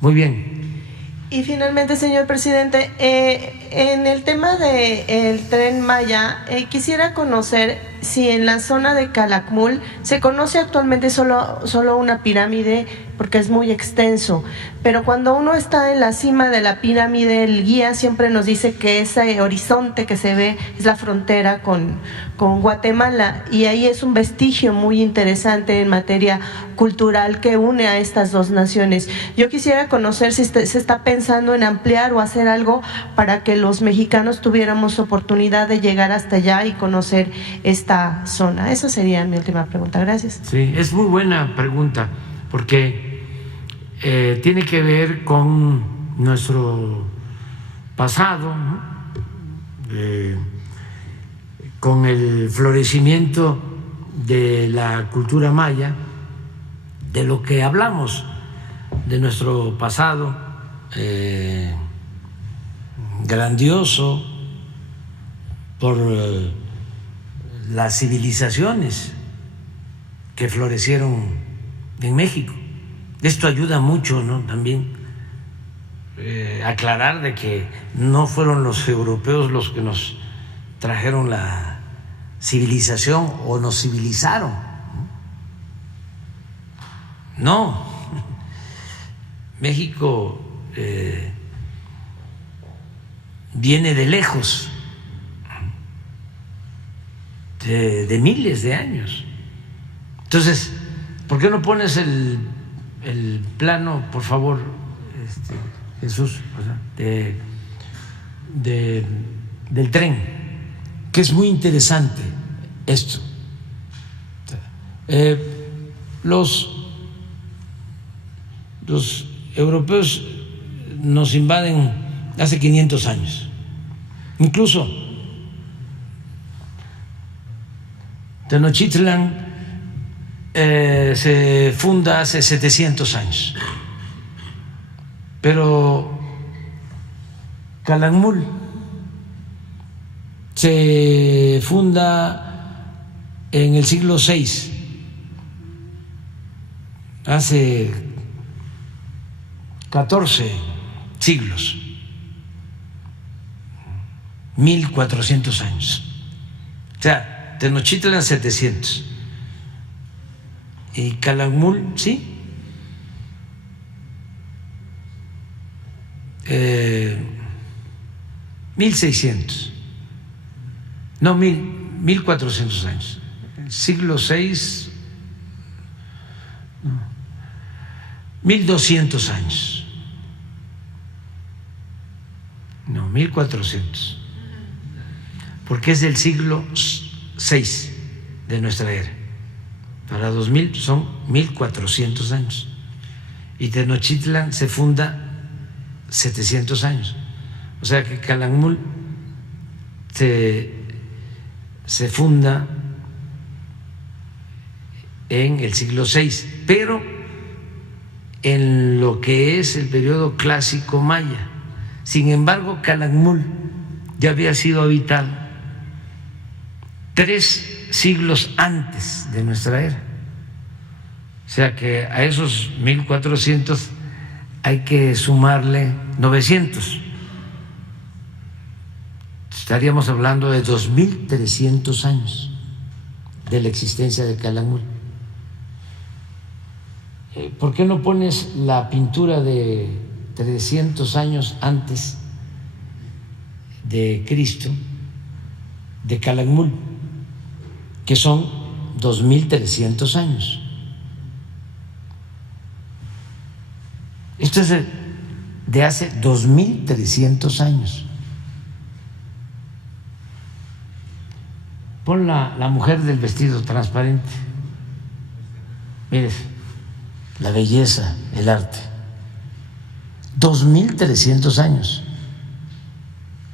Muy bien. Y finalmente, señor presidente, en el tema del Tren Maya, quisiera conocer si en la zona de Calakmul se conoce actualmente solo una pirámide, porque es muy extenso, pero cuando uno está en la cima de la pirámide, el guía siempre nos dice que ese horizonte que se ve es la frontera con Guatemala, y ahí es un vestigio muy interesante en materia cultural que une a estas dos naciones. Yo quisiera conocer si se está pensando en ampliar o hacer algo para que los mexicanos tuviéramos oportunidad de llegar hasta allá y conocer esta zona. Esa sería mi última pregunta. Gracias. Sí, es muy buena pregunta, porque tiene que ver con nuestro pasado, ¿no? Con el florecimiento de la cultura maya, de lo que hablamos, de nuestro pasado grandioso por las civilizaciones que florecieron en México. Esto ayuda mucho, ¿no? También aclarar de que no fueron los europeos los que nos trajeron la civilización o nos civilizaron. No, México viene de lejos, de miles de años. Entonces, ¿por qué no pones el plano, por favor, Jesús, del tren? Que es muy interesante esto. Los europeos nos invaden hace 500 años. Incluso Tenochtitlan se funda hace 700 años. Pero Calakmul se funda en el siglo VI, hace 14 siglos, 1400 años. O sea, Tenochtitlan 700 y Calakmul, sí, 1600, no, 1400 años. Siglo VI, 1200 años. No, 1400. Porque es del siglo VI de nuestra era. Para 2000 son 1400 años. Y Tenochtitlan se funda 700 años. O sea que Calakmul se funda en el siglo VI, pero en lo que es el periodo clásico maya. Sin embargo, Calakmul ya había sido habitado 3 siglos antes de nuestra era. O sea que a esos 1400 hay que sumarle 900. Estaríamos hablando de 2300 años de la existencia de Calakmul. ¿Por qué no pones la pintura de 300 años antes de Cristo de Calakmul, que son 2300 años? Esto es de hace 2300 años. Pon la mujer del vestido transparente. Mires, la belleza, el arte. 2300 años.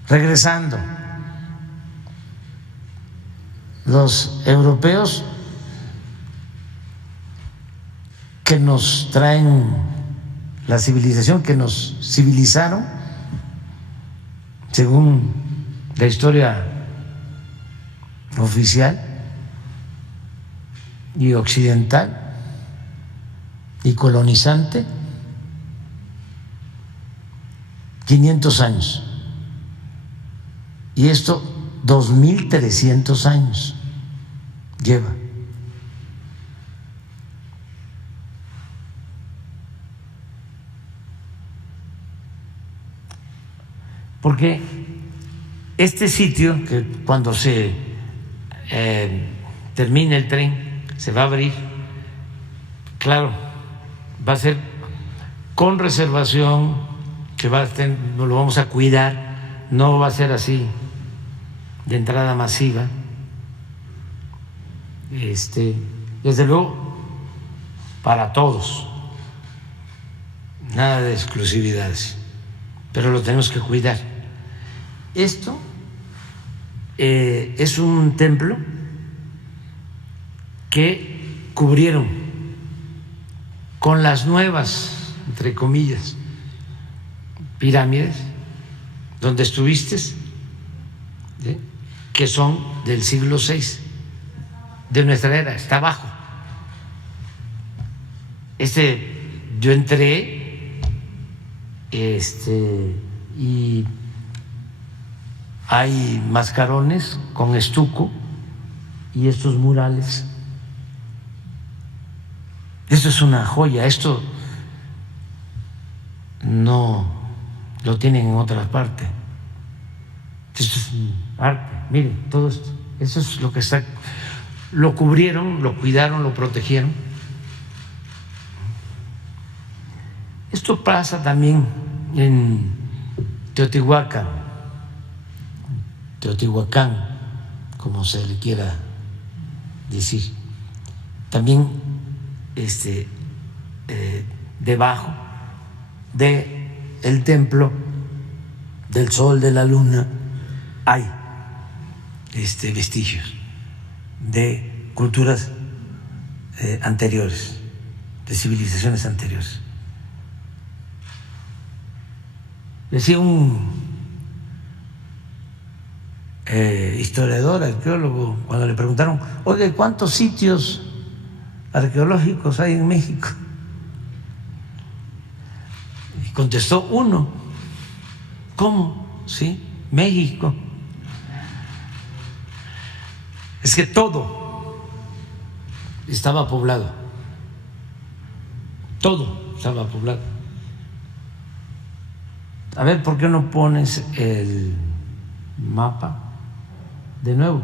Regresando, los europeos que nos traen la civilización, que nos civilizaron, según la historia oficial y occidental y colonizante, 500 años. Y esto 2.300 años lleva. Porque este sitio, que cuando se termine el tren se va a abrir, claro, va a ser con reservación, que nos lo vamos a cuidar, no va a ser así de entrada masiva. Desde luego, para todos, nada de exclusividades, pero lo tenemos que cuidar. Esto es un templo que cubrieron con las nuevas, entre comillas, pirámides donde estuviste, ¿sí?, que son del siglo VI de nuestra era, está abajo. Yo entré y hay mascarones con estuco y estos murales. Esto es una joya, esto no lo tienen en otras partes. Esto es arte, miren, todo esto, eso es lo que está, lo cubrieron, lo cuidaron, lo protegieron. Esto pasa también en Teotihuacán, como se le quiera decir. También debajo de el templo del Sol, de la Luna, hay vestigios de culturas anteriores, de civilizaciones anteriores. Decía un historiador, arqueólogo, cuando le preguntaron: oye, ¿cuántos sitios arqueológicos hay en México? Y contestó: uno. ¿Cómo? Sí, México. Es que todo estaba poblado, todo estaba poblado. A ver, ¿por qué no pones el mapa de nuevo?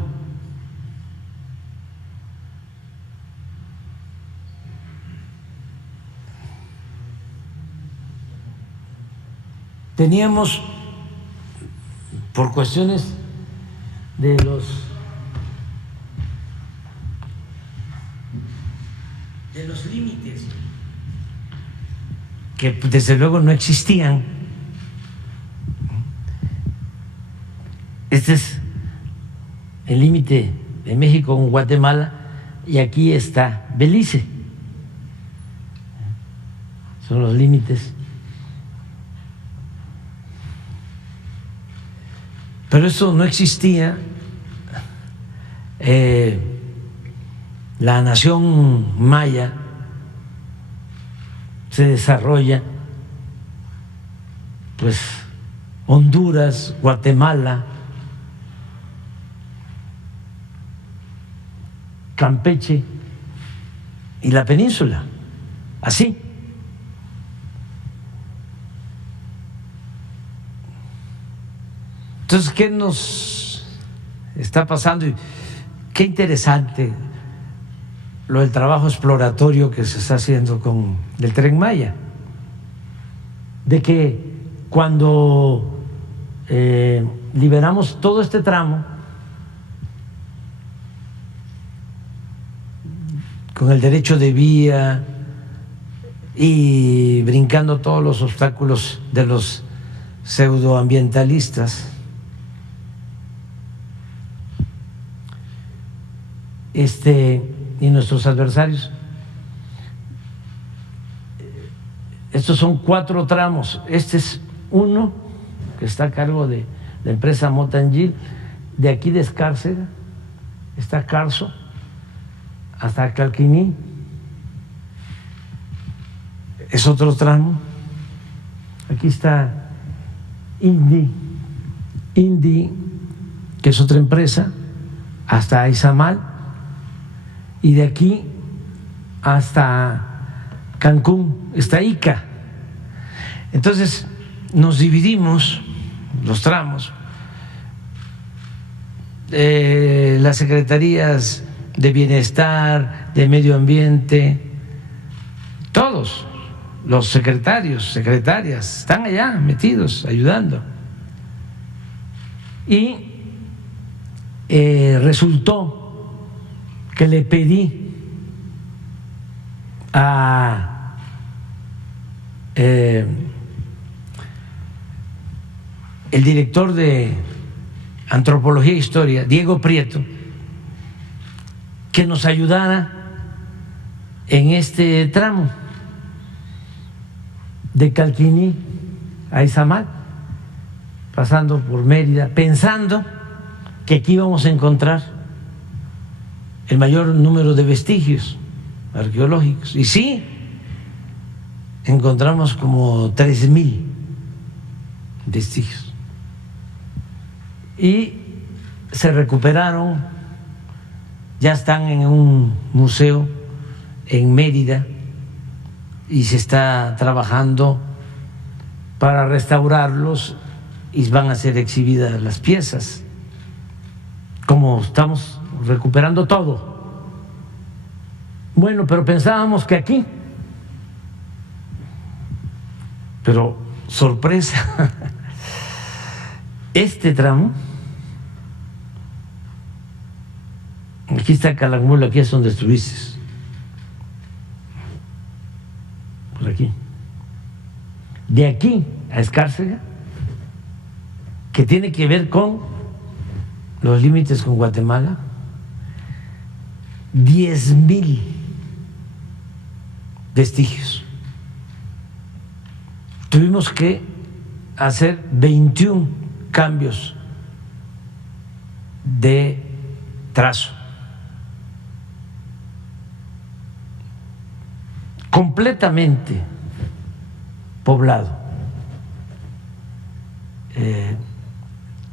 Teníamos, por cuestiones de los límites, que desde luego no existían. Este es el límite de México con Guatemala y aquí está Belice. Son los límites. Pero eso no existía. La nación maya se desarrolla, pues, Honduras, Guatemala, Campeche y la península, así. Entonces, ¿qué nos está pasando? Y qué interesante lo del trabajo exploratorio que se está haciendo con el Tren Maya, de que cuando liberamos todo este tramo con el derecho de vía y brincando todos los obstáculos de los pseudoambientalistas, y nuestros adversarios. Estos son 4 tramos. Este es uno que está a cargo de la empresa Motangil, de aquí de Escárcega, está Carso, hasta Calquiní. Es otro tramo. Aquí está Indy, que es otra empresa, hasta Izamal, y de aquí hasta Cancún está ICA. Entonces nos dividimos los tramos, las secretarías de bienestar, de medio ambiente, todos los secretarios, secretarias están allá metidos, ayudando. Y resultó que le pedí a el director de Antropología e Historia, Diego Prieto, que nos ayudara en este tramo de Calquiní a Izamal, pasando por Mérida, pensando que aquí íbamos a encontrar el mayor número de vestigios arqueológicos. Y sí, encontramos como 3,000 vestigios. Y se recuperaron, ya están en un museo en Mérida y se está trabajando para restaurarlos y van a ser exhibidas las piezas. Como estamos recuperando todo. Bueno, pero pensábamos que aquí, pero sorpresa, este tramo, aquí está Calakmul, aquí es donde estuviste, por aquí, de aquí a Escárcega, que tiene que ver con los límites con Guatemala, 10,000 vestigios. Tuvimos que hacer 21 cambios de trazo, completamente poblado.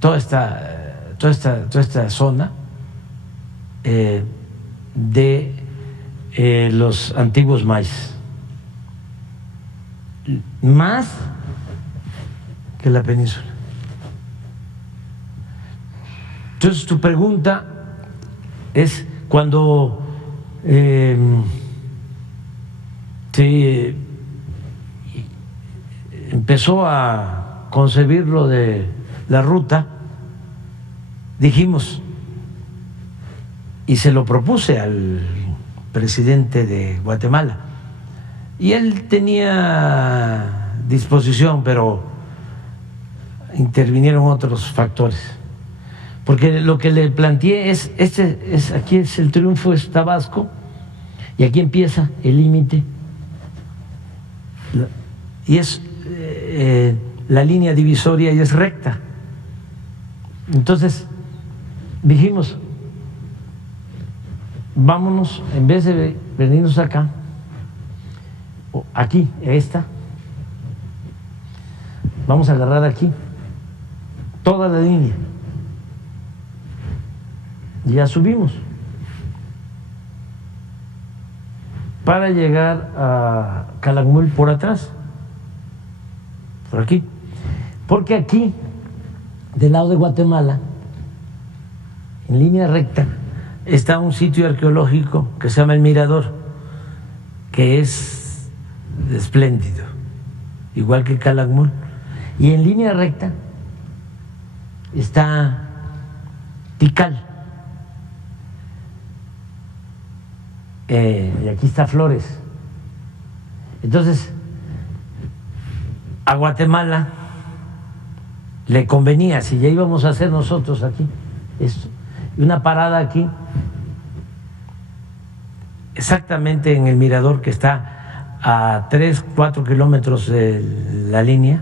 Toda esta zona de los antiguos mayas, más que la península. Entonces tu pregunta es cuando se empezó a concebir lo de la ruta, dijimos, y se lo propuse al presidente de Guatemala, y él tenía disposición, pero intervinieron otros factores, porque lo que le planteé es aquí es el triunfo, es Tabasco, y aquí empieza el límite, y es la línea divisoria y es recta. Entonces dijimos, vámonos, en vez de venirnos acá, aquí, esta, vamos a agarrar aquí toda la línea y ya subimos para llegar a Calakmul por atrás, por aquí, porque aquí del lado de Guatemala, en línea recta, está un sitio arqueológico que se llama El Mirador, que es espléndido, igual que Calakmul, y en línea recta está Tikal, y aquí está Flores. Entonces a Guatemala le convenía, si ya íbamos a hacer nosotros aquí esto, y una parada aquí, exactamente en el mirador que está a 3-4 kilómetros de la línea,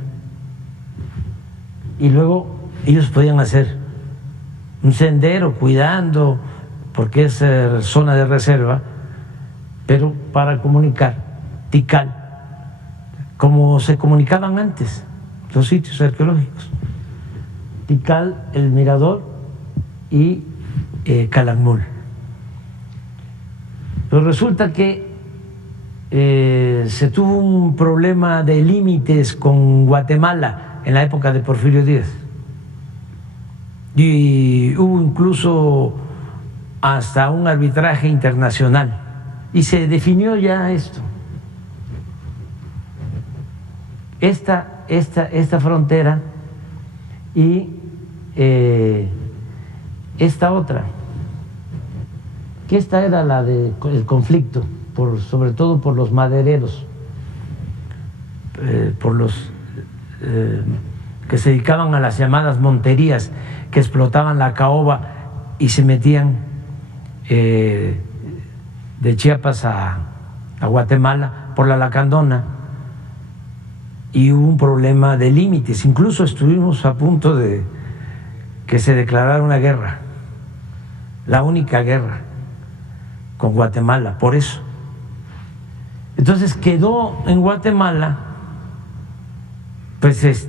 y luego ellos podían hacer un sendero cuidando, porque es zona de reserva, pero para comunicar Tikal como se comunicaban antes, los sitios arqueológicos: Tikal, El Mirador y Calakmul. Pero resulta que se tuvo un problema de límites con Guatemala en la época de Porfirio Díaz, y hubo incluso hasta un arbitraje internacional y se definió ya esto. Esta frontera y esta otra, que esta era la del conflicto, sobre todo por los madereros, por los que se dedicaban a las llamadas monterías, que explotaban la caoba y se metían de Chiapas a Guatemala por la Lacandona, y hubo un problema de límites. Incluso estuvimos a punto de que se declarara una guerra, la única guerra con Guatemala, por eso. Entonces quedó en Guatemala, pues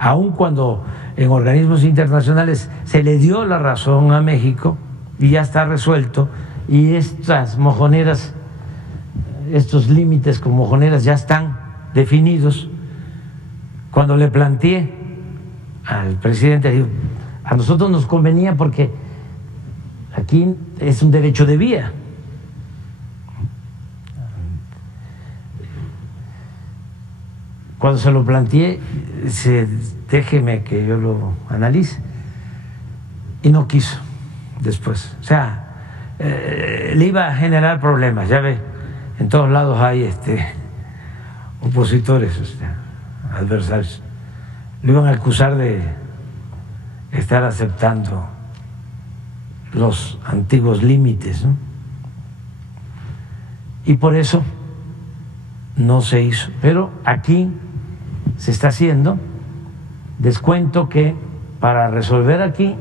aun cuando en organismos internacionales se le dio la razón a México y ya está resuelto, y estas mojoneras, estos límites con mojoneras ya están definidos. Cuando le planteé al presidente, digo, a nosotros nos convenía porque aquí es un derecho de vía. Cuando se lo planteé, déjeme que yo lo analice, y no quiso después. O sea, le iba a generar problemas. Ya ve, en todos lados hay opositores, adversarios. Le iban a acusar de estar aceptando los antiguos límites, ¿no? Y por eso no se hizo. Pero aquí se está haciendo. Les cuento que para resolver aquí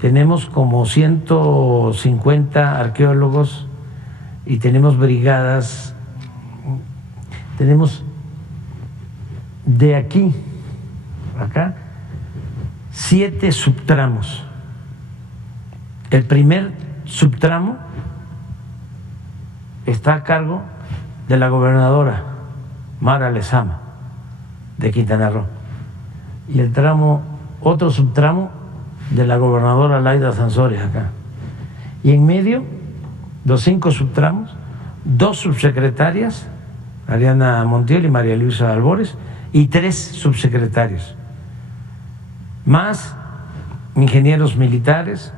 tenemos como 150 arqueólogos y tenemos brigadas. Tenemos de aquí a acá 7 subtramos. El primer subtramo está a cargo de la gobernadora Mara Lezama de Quintana Roo, y el otro subtramo de la gobernadora Laida Sansores acá, y en medio los 5 subtramos, 2 subsecretarias, Ariana Montiel y María Luisa Albores, y 3 subsecretarios, más ingenieros militares,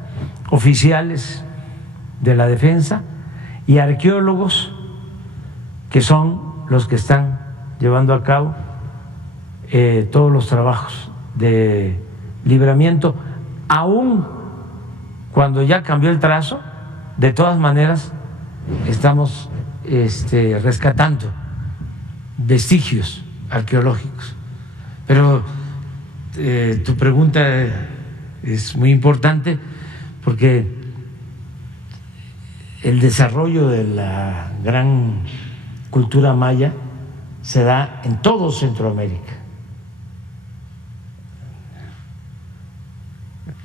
oficiales de la defensa y arqueólogos, que son los que están llevando a cabo todos los trabajos de libramiento. Aún cuando ya cambió el trazo, de todas maneras estamos rescatando vestigios arqueológicos. Pero tu pregunta es muy importante, porque el desarrollo de la gran cultura maya se da en todo Centroamérica.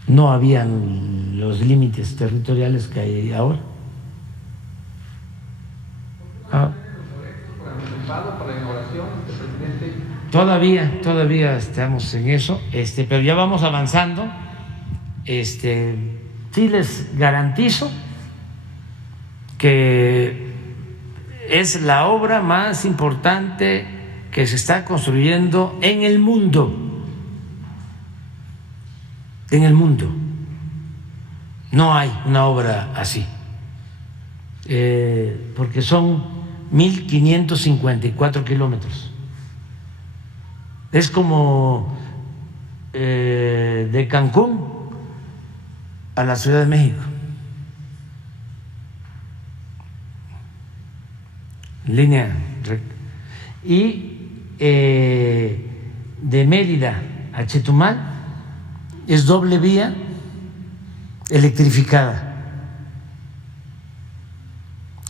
No habían los límites territoriales que hay ahora. Todavía estamos en eso, pero ya vamos avanzando. Sí les garantizo que es la obra más importante que se está construyendo en el mundo. En el mundo no hay una obra así, porque son 1.554 kilómetros. Es como de Cancún a la Ciudad de México, línea recta. Y de Mérida a Chetumal es doble vía electrificada,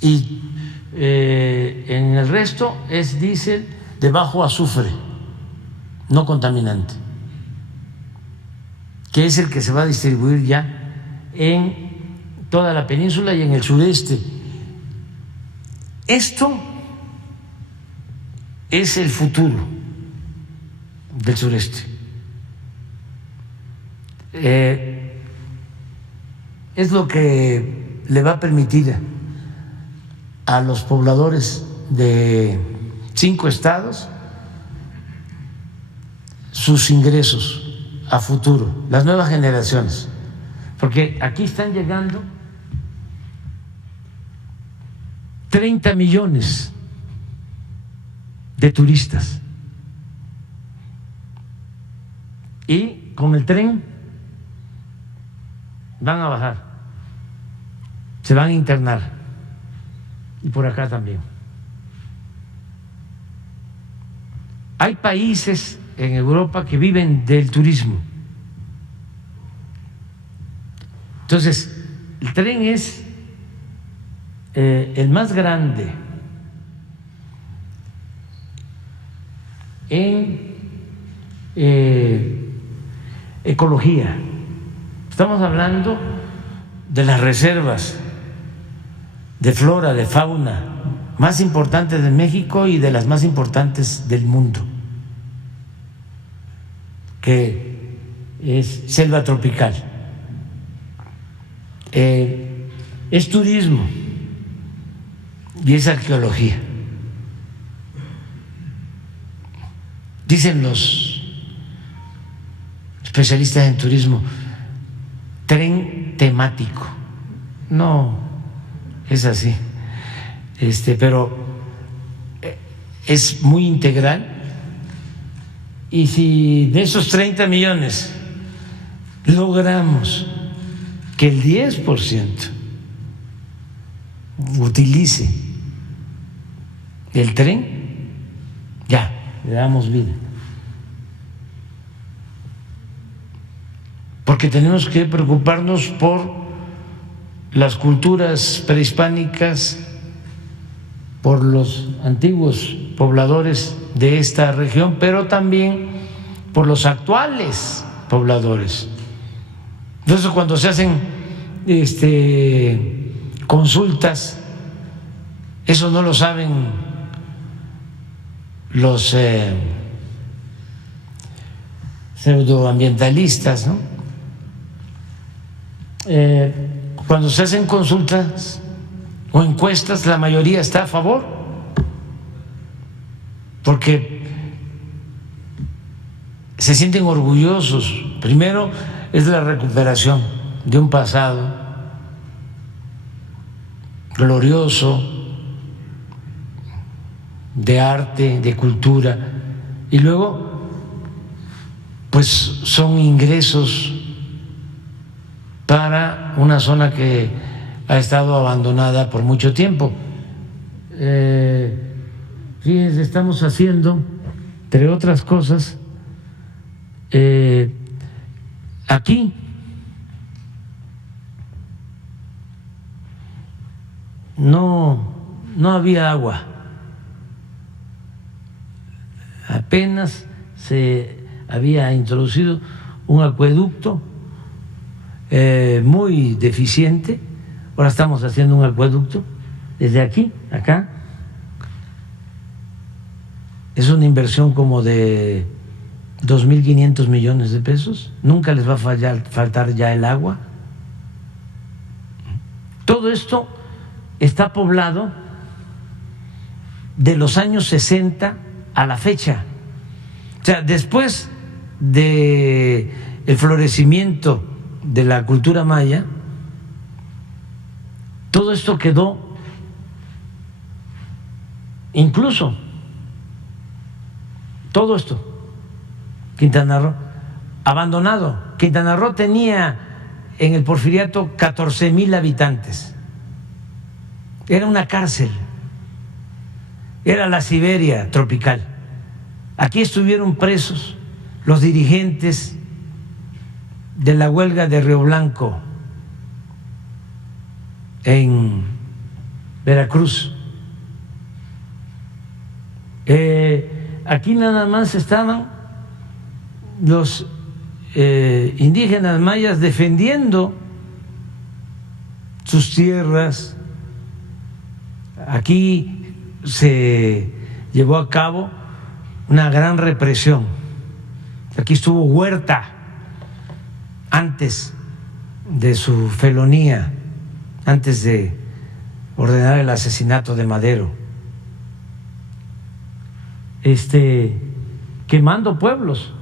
y en el resto es diésel de bajo azufre, no contaminante, que es el que se va a distribuir ya en toda la península y en el sureste. Esto es el futuro del sureste. Es lo que le va a permitir a los pobladores de 5 estados sus ingresos a futuro, las nuevas generaciones, porque aquí están llegando 30 millones de turistas y con el tren van a bajar, se van a internar y por acá también. Hay países en Europa que viven del turismo. Entonces, el tren es el más grande en ecología. Estamos hablando de las reservas de flora, de fauna más importantes de México y de las más importantes del mundo, que es selva tropical, es turismo y es arqueología. Dicen los especialistas en turismo, tren temático. No es así, pero es muy integral. Y si de esos 30 millones logramos que el 10% utilice el tren, ya le damos vida. Porque tenemos que preocuparnos por las culturas prehispánicas, por los antiguos pobladores de esta región, pero también por los actuales pobladores. Entonces, cuando se hacen consultas, eso no lo saben los pseudoambientalistas, ¿no? Cuando se hacen consultas o encuestas, la mayoría está a favor, porque se sienten orgullosos. Primero es la recuperación de un pasado glorioso, de arte, de cultura, y luego pues son ingresos para una zona que ha estado abandonada por mucho tiempo. Fíjense, estamos haciendo, entre otras cosas, aquí no había agua, apenas se había introducido un acueducto muy deficiente. Ahora estamos haciendo un acueducto desde aquí, acá. Es una inversión como de 2.500 millones de pesos. Nunca les va a faltar ya el agua. Todo esto está poblado de los años 60 a la fecha. O sea, después de el florecimiento de la cultura maya, todo esto quedó, incluso todo esto, Quintana Roo, abandonado. Quintana Roo tenía en el Porfiriato 14,000 habitantes. Era una cárcel, era la Siberia tropical. Aquí estuvieron presos los dirigentes de la huelga de Río Blanco en Veracruz. Aquí nada más estaban los indígenas mayas defendiendo sus tierras. Aquí se llevó a cabo una gran represión. Aquí estuvo Huerta antes de su felonía, antes de ordenar el asesinato de Madero, quemando pueblos.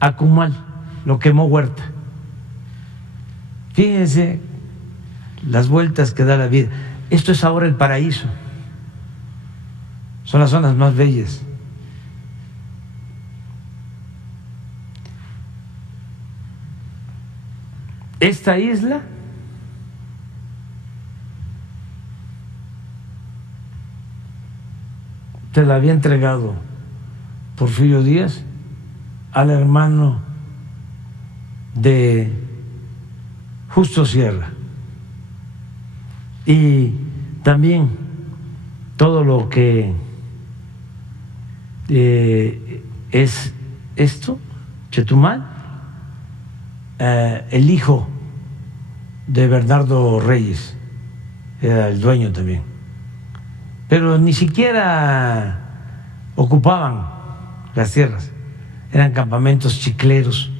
Acumal lo quemó Huerta. Fíjense las vueltas que da la vida. Esto es ahora el paraíso, son las zonas más bellas. Esta isla se la había entregado Porfirio Díaz al hermano de Justo Sierra. Y también todo lo que es esto, Chetumal, el hijo de Bernardo Reyes era el dueño también, pero ni siquiera ocupaban las tierras, eran campamentos chicleros,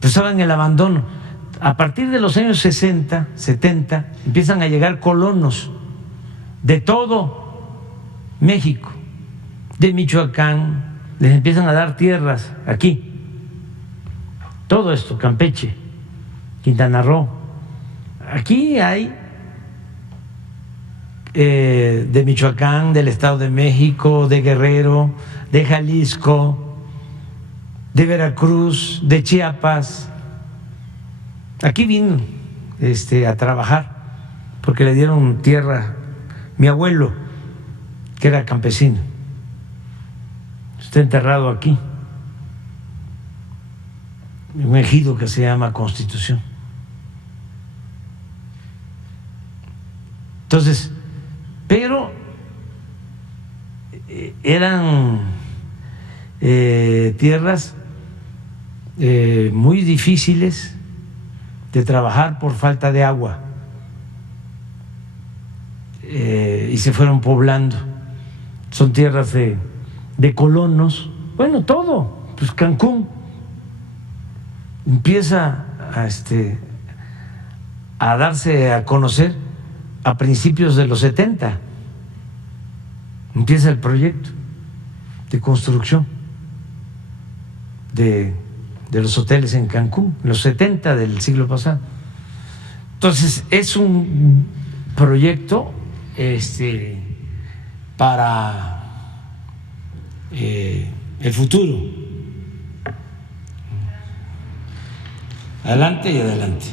pues estaban en el abandono. A partir de los años 60, 70, empiezan a llegar colonos de todo México, de Michoacán, les empiezan a dar tierras aquí. Todo esto, Campeche, Quintana Roo. Aquí hay de Michoacán, del Estado de México, de Guerrero, de Jalisco, de Veracruz, de Chiapas. Aquí vino a trabajar porque le dieron tierra. Mi abuelo, que era campesino, está enterrado aquí, en un ejido que se llama Constitución. Entonces, pero eran tierras muy difíciles de trabajar por falta de agua, y se fueron poblando. Son tierras de colonos. Bueno, todo, pues Cancún empieza a darse a conocer a principios de los 70. Empieza el proyecto de construcción de los hoteles en Cancún, en los 70 del siglo pasado. Entonces, es un proyecto para el futuro. Adelante y adelante.